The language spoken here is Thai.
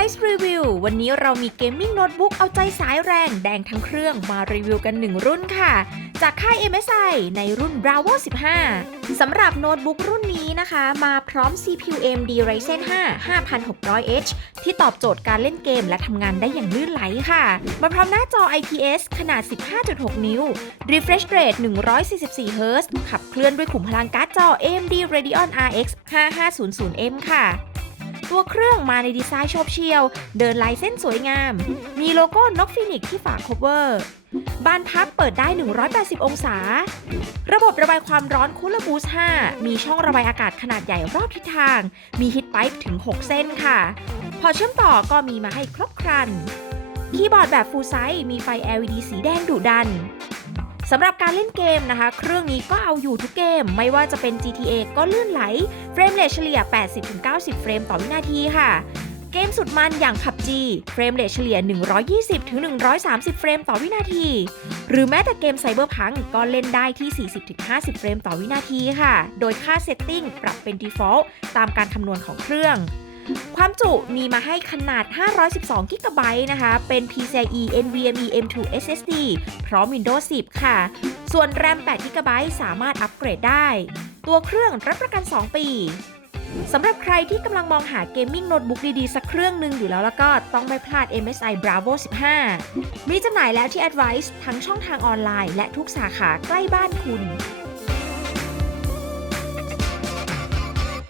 Advice Review วันนี้เรามีเกมมิ่งโน้ตบุ๊กเอาใจสายแรงแดงทั้งเครื่องมารีวิวกัน 1 รุ่นค่ะ จากค่าย MSI ในรุ่น Bravo 15 สำหรับโน้ตบุ๊กรุ่นนี้นะคะ มาพร้อม CPU AMD Ryzen 5 5600H ที่ตอบโจทย์การเล่นเกมและทำงานได้อย่างลื่นไหลค่ะ มาพร้อมหน้าจอ IPS ขนาด 15.6 นิ้ว Refresh Rate 144 Hz ขับเคลื่อนด้วยขุมพลังการ์ดจอ AMD Radeon RX 5500M ค่ะ ตัวเครื่องมาในดีไซน์โฉบเฉี่ยว เดินลายเส้นสวยงาม มีโลโก้นกฟินิกที่ฝา cover บานพับเปิดได้ 180 องศา ระบบระบายความร้อนคูลบูส5มีช่องระบายอากาศขนาดใหญ่รอบทิศทาง มีฮิตไ i ป์ถึง 6 เส้นค่ะ พอเชื่อมต่อก็มีมาให้ครบครัน คีย์บอร์ดแบบ Full Size มีไฟ LED สีแดงดุดัน สำหรับการเล่นเกมนะคะ เครื่องนี้ก็เอาอยู่ทุกเกม ไม่ว่าจะเป็น GTA ก็ลื่นไหล เฟรมเรทเฉลี่ย 80-90 เฟรมต่อวินาทีค่ะ เกมสุดมันอย่าง PUBG เฟรมเรทเฉลี่ย 120-130 เฟรมต่อวินาที หรือแม้แต่เกม Cyberpunk ก็เล่นได้ที่ 40-50 เฟรมต่อวินาทีค่ะ โดยค่าเซตติ้งปรับเป็น default ตามการคำนวณของเครื่อง ความจุมีมาให้ขนาด 512 g b นะคะ เป็น PCIe NVMe M2 SSD พร้อม Windows 10 ค่ะ ส่วน RAM 8 g b สามารถอัปเกรดได้ ตัวเครื่องรับประกัน 2 ปีสำหรับใครที่กำลังมองหาเกมมิ่งโน้ตบุ๊กดี ๆ สักเครื่องหนึ่งอยู่แล้วแล้วก็ต้องไม่พลาด MSI Bravo 15 มีจำหน่ายแล้วที่ Advice ทั้งช่องทางออนไลน์และทุกสาขาใกล้บ้านคุณ